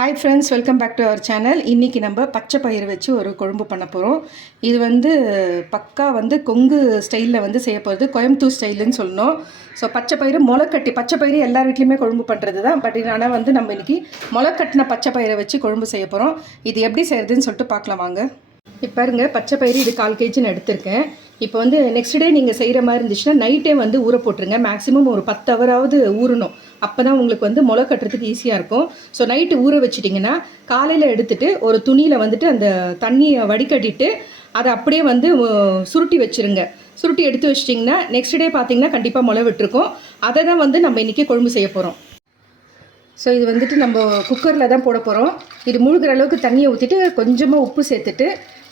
Hi friends, welcome back to our channel. இன்றைக்கி நம்ம பச்சை பயிறு வச்சு ஒரு குழம்பு பண்ண போகிறோம். இது பக்கா கொங்கு ஸ்டைலில் செய்ய போகிறது, கோயம்புத்தூர் ஸ்டைலுன்னு சொல்லணும். ஸோ பச்சை பயிறு எல்லார் வீட்லேயுமே குழம்பு பண்ணுறது தான். பட் ஆனால் நம்ம இன்றைக்கி முளைக்கட்டின பச்சை பயிரை வச்சு குழம்பு செய்ய போகிறோம். இது எப்படி செய்கிறதுன்னு சொல்லிட்டு பார்க்கலாம் வாங்க. இப்போ பாருங்க, பச்சை பயிறு இது 1/4 kg நான் எடுத்திருக்கேன். இப்போ நெக்ஸ்ட் டே நீங்கள் செய்கிற மாதிரி இருந்துச்சுன்னா நைட்டே ஊற போட்டுருங்க. மேக்ஸிமம் ஒரு 10 ஹவராவது ஊறணும். அப்போ தான் உங்களுக்கு முளை கட்டுறதுக்கு ஈஸியாக இருக்கும். ஸோ நைட்டு ஊற வச்சிட்டிங்கன்னா காலையில் எடுத்துகிட்டு ஒரு துணியில் அந்த தண்ணியை வடிகட்டிட்டு அதை அப்படியே சுருட்டி வச்சுருங்க. சுருட்டி எடுத்து வச்சிட்டிங்கன்னா நெக்ஸ்ட் டே பார்த்தீங்கன்னா கண்டிப்பாக முளை விட்டுருக்கும். அதை தான் நம்ம இன்றைக்கி குழம்பு செய்ய போகிறோம். ஸோ இது நம்ம குக்கரில் தான் போட போகிறோம். இது முழுகிற அளவுக்கு தண்ணியை ஊற்றிட்டு கொஞ்சமாக உப்பு சேர்த்துட்டு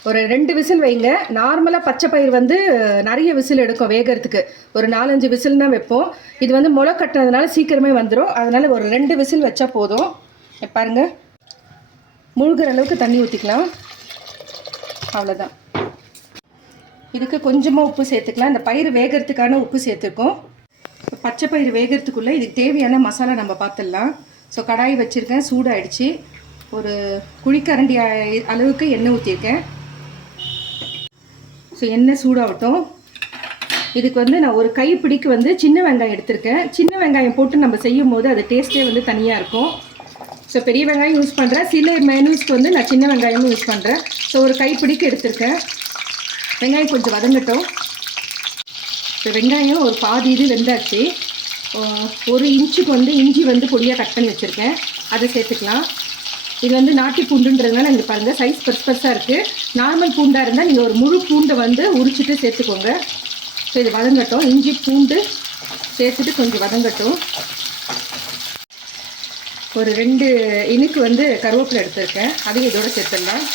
ஒரு 2 விசில் வைங்க. நார்மலாக பச்சை பயிர் நிறைய விசில் எடுக்கும் வேகிறதுக்கு. ஒரு 4-5 விசில் தான் வைப்போம். இது முளை கட்டினதுனால சீக்கிரமே வந்துடும். அதனால் ஒரு 2 விசில் வச்சா போதும். பாருங்கள், முழுகிற அளவுக்கு தண்ணி ஊற்றிக்கலாம். அவ்வளோதான். இதுக்கு கொஞ்சமாக உப்பு சேர்த்துக்கலாம். இந்த பயிர் வேகிறதுக்கான உப்பு சேர்த்துருக்கோம். பச்சை பயிர் வேகிறதுக்குள்ளே இதுக்கு தேவையான மசாலா நம்ம பார்த்துடலாம். ஸோ கடாய் வச்சுருக்கேன், சூடாகிடுச்சு. ஒரு குழிக்கரண்டி அளவுக்கு எண்ணெய் ஊற்றிருக்கேன். ஸோ எண்ணெய் சூடாகட்டும். இதுக்கு நான் ஒரு கைப்பிடிக்கு சின்ன வெங்காயம் எடுத்திருக்கேன். சின்ன வெங்காயம் போட்டு நம்ம செய்யும் போது அது டேஸ்ட்டே தனியாக இருக்கும். ஸோ பெரிய வெங்காயம் யூஸ் பண்ணுறேன். சில மெனூஸ்க்கு நான் சின்ன வெங்காயமும் யூஸ் பண்ணுறேன். ஸோ ஒரு கைப்பிடிக்கு எடுத்திருக்கேன். வெங்காயம் கொஞ்சம் வதங்கட்டும். ஸோ வெங்காயம் ஒரு பாதி இது வெந்தாச்சு. 1 இன்ச்சுக்கு இஞ்சி பொடியாக கட் பண்ணி வச்சுருக்கேன். அதை சேர்த்துக்கலாம். இது நாட்டி பூண்டுன்றதுனால இங்கே பாருங்கள், சைஸ் பெருசாக இருக்குது. நார்மல் பூண்டாக இருந்தால் நீங்கள் ஒரு முழு பூண்டை உரிச்சிட்டு சேர்த்துக்கோங்க. ஸோ இது வதங்கட்டும். இஞ்சி பூண்டு சேர்த்துட்டு கொஞ்சம் வதங்கட்டும். ஒரு 2 இனுக்கு கருவேப்பிலை எடுத்துருக்கேன். அதையும் இதோடு சேர்த்துடலாம்.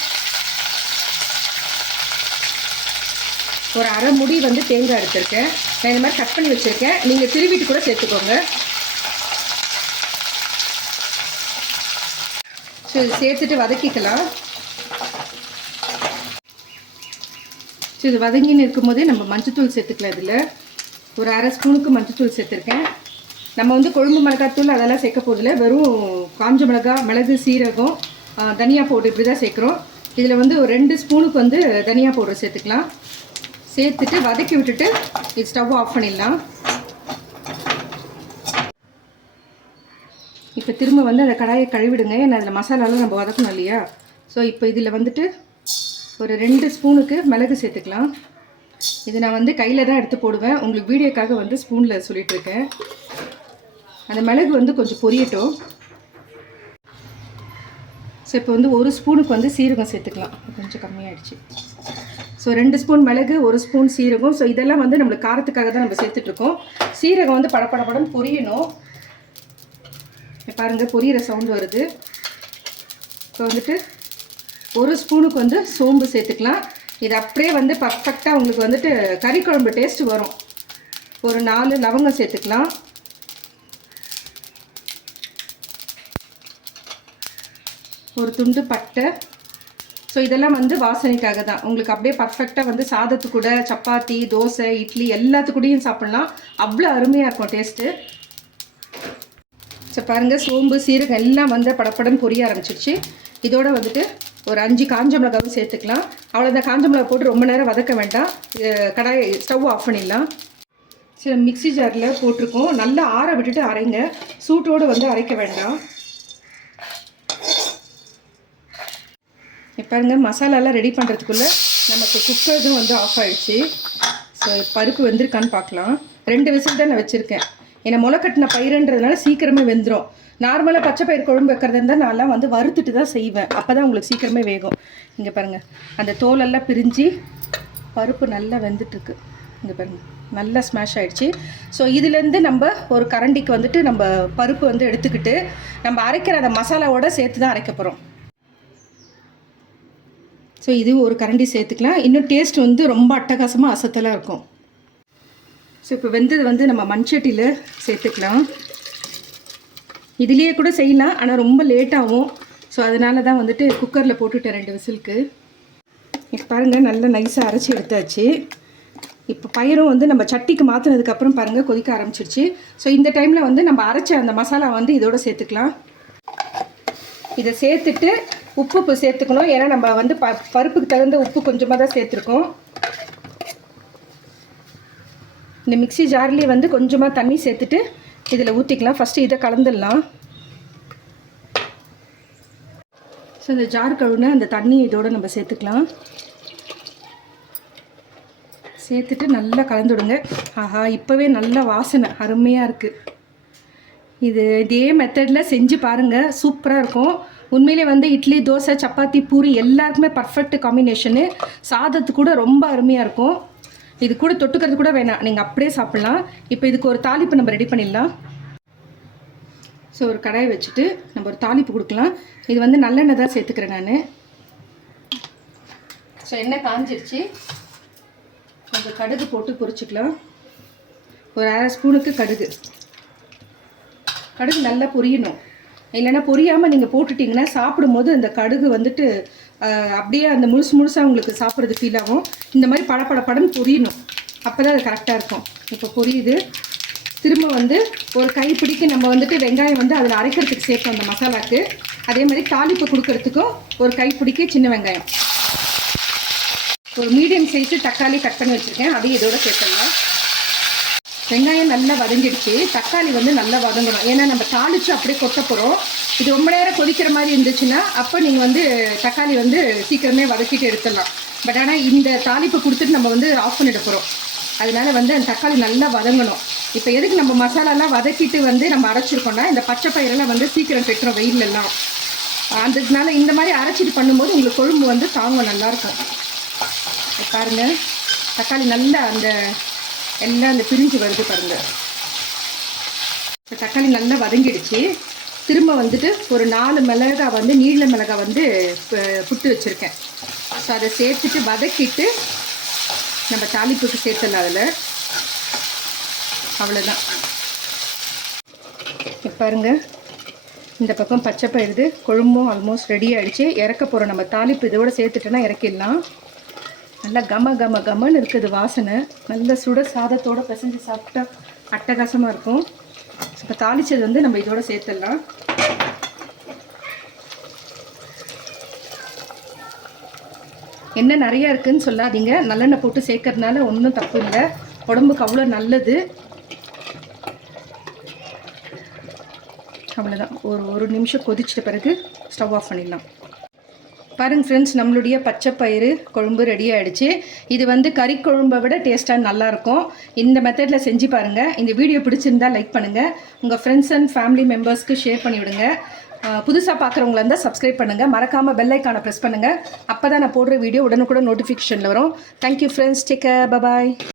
ஒரு அரை முடி தேங்காய் எடுத்திருக்கேன். நான் இந்த மாதிரி கட் பண்ணி வச்சுருக்கேன். நீங்கள் திருவிட்டு கூட சேர்த்துக்கோங்க. ஸோ இது சேர்த்துட்டு வதக்கிக்கலாம். ஸோ இது வதங்கின்னு இருக்கும்போதே நம்ம மஞ்சத்தூள் சேர்த்துக்கலாம். இதில் ஒரு அரை ஸ்பூனுக்கு மஞ்சத்தூள் சேர்த்துருக்கேன். நம்ம கொழும்பு மிளகாத்தூள் அதெல்லாம் சேர்க்க போதில்லை. வெறும் காஞ்ச மிளகா, மிளகு, சீரகம், தனியா பவுடர் இப்படி தான் சேர்க்குறோம். இதில் ஒரு 2 ஸ்பூனுக்கு தனியா பவுடர் சேர்த்துக்கலாம். சேர்த்துட்டு வதக்கி விட்டுட்டு இது ஸ்டவ் ஆஃப் பண்ணிடலாம். இப்போ திரும்ப அந்த கடாயை கழுவிடுங்க. ஏன்னா அதில் மசாலாலாம் நம்ம வதக்கணும் இல்லையா. ஸோ இப்போ இதில் ஒரு 2 ஸ்பூனுக்கு மிளகு சேர்த்துக்கலாம். இது நான் கையில் தான் எடுத்து போடுவேன். உங்களுக்கு வீடியோக்காக ஸ்பூனில் சொல்லிகிட்ருக்கேன். அந்த மிளகு கொஞ்சம் பொரியட்டும். ஸோ இப்போ 1 ஸ்பூனுக்கு சீரகம் சேர்த்துக்கலாம். கொஞ்சம் கம்மியாகிடுச்சு. ஸோ 2 ஸ்பூன் மிளகு, 1 ஸ்பூன் சீரகம். ஸோ இதெல்லாம் நம்மளுக்கு காரத்துக்காக தான் நம்ம சேர்த்துட்ருக்கோம். சீரகம் படப்படப்படன்னு பொரியணும். பாருங்கள், பொரியிற சவுண்டு வருது. இப்போ 1 ஸ்பூனுக்கு சோம்பு சேர்த்துக்கலாம். இது அப்படியே பர்ஃபெக்டாக உங்களுக்கு கறி குழம்பு டேஸ்ட்டு வரும். ஒரு 4 லவங்கம் சேர்த்துக்கலாம். ஒரு துண்டு பட்டை. ஸோ இதெல்லாம் வாசனைக்காக தான். உங்களுக்கு அப்படியே பர்ஃபெக்டாக சாதத்து கூட, சப்பாத்தி, தோசை, இட்லி எல்லாத்துக்கூடையும் சாப்பிட்லாம். அவ்வளோ அருமையாக இருக்கும் டேஸ்ட்டு. ஸோ பாருங்கள், சோம்பு, சீரகம் எல்லாம் படப்படன்னு பொரிய ஆரம்பிச்சிடுச்சு. இதோட ஒரு 5 காஞ்ச மிளகாவும் சேர்த்துக்கலாம். அவ்வளோதான். காஞ்ச மிளகா போட்டு ரொம்ப நேரம் வதக்க வேண்டாம். கடாய் ஸ்டவ் ஆஃப் பண்ணிடலாம். சரி, மிக்ஸி ஜாரில் போட்டிருக்கோம். நல்லா ஆற விட்டுட்டு அரைங்க. சூட்டோடு அரைக்க வேண்டாம். பாருங்க, மசாலாலாம் ரெடி பண்ணுறதுக்குள்ளே நமக்கு குக்கரும் ஆஃப் ஆகிடுச்சு. ஸோ பருப்பு வெந்திருக்கான்னு பார்க்கலாம். 2 விசில் தான் நான் வச்சுருக்கேன். ஏன்னா முளைக்கட்டின பயிருன்றதுனால சீக்கிரமே வெந்துடும். நார்மலாக பச்சை பயிர் குழம்பு வைக்கிறது இருந்தால் நான்லாம் வறுத்துட்டு தான் செய்வேன். அப்போ தான் உங்களுக்கு சீக்கிரமே வேகும். இங்கே பாருங்கள், அந்த தோலெல்லாம் பிரிஞ்சு பருப்பு நல்லா வெந்துட்டுருக்கு. இங்கே பாருங்கள், நல்லா ஸ்மாஷ் ஆகிடுச்சு. ஸோ இதுலேருந்து நம்ம ஒரு கரண்டிக்கு நம்ம பருப்பு எடுத்துக்கிட்டு நம்ம அரைக்கிற அந்த மசாலாவோட சேர்த்து தான் அரைக்க போகிறோம். ஸோ இது ஒரு கரண்டி சேர்த்துக்கலாம். இன்னும் டேஸ்ட் ரொம்ப அட்டகாசமாக அசத்தலாக இருக்கும். ஸோ இப்போ வெந்தது நம்ம மண்சட்டியில் சேர்த்துக்கலாம். இதுலேயே கூட செய்யலாம், ஆனால் ரொம்ப லேட்டாகும். ஸோ அதனால தான் குக்கரில் போட்டுவிட்டேன் 2 விசிலுக்கு. இப்போ பாருங்கள், நல்லா நைஸாக அரைச்சி எடுத்தாச்சு. இப்போ பயிரும் நம்ம சட்டிக்கு மாற்றினதுக்கப்புறம் பாருங்கள் கொதிக்க ஆரம்பிச்சிருச்சு. ஸோ இந்த டைமில் நம்ம அரைச்ச அந்த மசாலா இதோட சேர்த்துக்கலாம். இதை சேர்த்துட்டு உப்பு சேர்த்துக்கணும். ஏன்னா நம்ம வந்து பருப்புக்கு தகுந்த உப்பு கொஞ்சமாக தான் சேர்த்துருக்கோம். இந்த மிக்ஸி ஜார்லேயே வந்து கொஞ்சமாக தண்ணி சேர்த்துட்டு இதில் ஊற்றிக்கலாம். ஃபஸ்ட்டு இதை கலந்துடலாம். ஸோ இந்த ஜார் கழுவுன அந்த தண்ணி இதோடு நம்ம சேர்த்துக்கலாம். சேர்த்துட்டு நல்லா கலந்துவிடுங்க. ஆஹா, இப்போவே நல்ல வாசனை அருமையாக இருக்குது. இதே மெத்தடில் செஞ்சு பாருங்கள், சூப்பராக இருக்கும். உண்மையிலே வந்து இட்லி, தோசை, சப்பாத்தி, பூரி எல்லாருக்குமே பர்ஃபெக்ட் காம்பினேஷனு. சாதத்துக்கு கூட ரொம்ப அருமையாக இருக்கும். இது கூட தொட்டுக்கிறது கூட வேணாம், நீங்கள் அப்படியே சாப்பிட்லாம். இப்போ இதுக்கு ஒரு தாளிப்பு நம்ம ரெடி பண்ணிடலாம். ஸோ ஒரு கடாயை வச்சுட்டு நம்ம ஒரு தாளிப்பு கொடுக்கலாம். இது வந்து நல்லெண்ணெய் தான் சேர்த்துக்கிறேன் நான். ஸோ எண்ணெய் காஞ்சிருச்சு. கொஞ்சம் கடுகு போட்டு பொரிச்சிக்கலாம். ஒரு 1/2 ஸ்பூனுக்கு கடுகு நல்லா பொரியணும். இல்லைன்னா பொரியாமல் நீங்கள் போட்டுட்டிங்கன்னா சாப்பிடும்போது அந்த கடுகு வந்துட்டு அப்படியே அந்த முழுசாக உங்களுக்கு சாப்பிட்றது ஃபீல் ஆகும். இந்த மாதிரி படன்னு பொரியணும். அப்போ தான் அது கரெக்டாக இருக்கும். இப்போ பொரியுது. திரும்ப வந்து ஒரு கைப்பிடிக்கு நம்ம வந்துட்டு வெங்காயம் வந்து அதில் அரைக்கிறதுக்கு சேர்ப்போம் அந்த மசாலாவுக்கு. அதே மாதிரி தாளிப்பு கொடுக்கறதுக்கும் ஒரு கைப்பிடிக்கு சின்ன வெங்காயம், ஒரு மீடியம் சைஸு தக்காளி கட் பண்ணி வச்சுருக்கேன், அதையும் இதோட சேர்த்துடலாம். வெங்காயம் நல்லா வதங்கிடுச்சு. தக்காளி வந்து நல்லா வதங்கணும். ஏன்னா நம்ம தாளித்து அப்படியே கொட்ட போகிறோம். இது ரொம்ப நேரம் கொதிக்கிற மாதிரி இருந்துச்சுன்னா அப்போ நீங்கள் வந்து தக்காளி வந்து சீக்கிரமே வதக்கிட்டு எடுத்துடலாம். பட் ஆனால் இந்த தாளிப்பு கொடுத்துட்டு நம்ம வந்து ஆஃப் பண்ணிட போகிறோம். அதனால வந்து அந்த தக்காளி நல்லா வதங்கணும். இப்போ எதுக்கு நம்ம மசாலாலாம் வதக்கிட்டு வந்து நம்ம அரைச்சிருக்கோம்னா இந்த பச்சை பயிரெல்லாம் வந்து சீக்கிரம் கெட்டுரும் வெயிலெல்லாம். அதனால இந்த மாதிரி அரைச்சிட்டு பண்ணும்போது உங்களுக்கு கொழும்பு வந்து தாங்கும், நல்லாயிருக்கும். பாருங்கள், தக்காளி நல்லா எல்லாம் அந்த பிரிஞ்சு வருது பாருங்கள். தக்காளி நல்லா வதங்கிடுச்சு. திரும்ப வந்துட்டு ஒரு 4 மிளகாய் வந்து நீல மிளகாய் வந்து புட்டு வச்சுருக்கேன். ஸோ அதை சேர்த்துட்டு வதக்கிட்டு நம்ம தாளிப்புக்கு சேர்த்தலாம் அதில். அவ்வளோதான். பாருங்கள், இந்த பக்கம் பச்சை பயிறு கொழும்பும் ஆல்மோஸ்ட் ரெடி ஆகிடுச்சு. இறக்க போகிறோம். நம்ம தாளிப்பு இதோடு சேர்த்துட்டோன்னா இறக்கிடலாம். நல்லா கமன்னு இருக்குது வாசனை. நல்ல சுட சாதத்தோடு பிசைஞ்சு சாப்பிட்டா அட்டகாசமாக இருக்கும். இப்போ தாளிச்சது வந்து நம்ம இதோட சேர்த்துடலாம். எண்ணெய் நிறையா இருக்குதுன்னு சொல்லாதீங்க. நல்லெண்ணெய் போட்டு சேர்க்கறதுனால ஒன்றும் தப்பு இல்லை, உடம்புக்கு அவ்வளோ நல்லது. அவ்வளோதான். ஒரு நிமிஷம் கொதிச்சிட்ட பிறகு ஸ்டவ் ஆஃப் பண்ணிடலாம். பாருங்கள் ஃப்ரெண்ட்ஸ், நம்மளுடைய பச்சை பயிறு குழம்பு ரெடி ஆகிடுச்சு. இது வந்து கறி குழம்பை விட டேஸ்ட்டாக நல்லாயிருக்கும். இந்த மெத்தடில் செஞ்சு பாருங்கள். இந்த வீடியோ பிடிச்சிருந்தால் லைக் பண்ணுங்கள். உங்கள் ஃப்ரெண்ட்ஸ் அண்ட் ஃபேமிலி மெம்பர்ஸ்க்கு ஷேர் பண்ணிவிடுங்க. புதுசாக பார்க்குறவங்களா இருந்தால் சப்ஸ்கிரைப் பண்ணுங்கள். மறக்காமல் பெல் ஐக்கானை ப்ரெஸ் பண்ணுங்கள். அப்போ தான் நான் போடுற வீடியோ உடனுக்குடன் நோட்டிஃபிகேஷனில் வரும். தேங்க்யூ ஃப்ரெண்ட்ஸ், டேக் கேர், பாய்.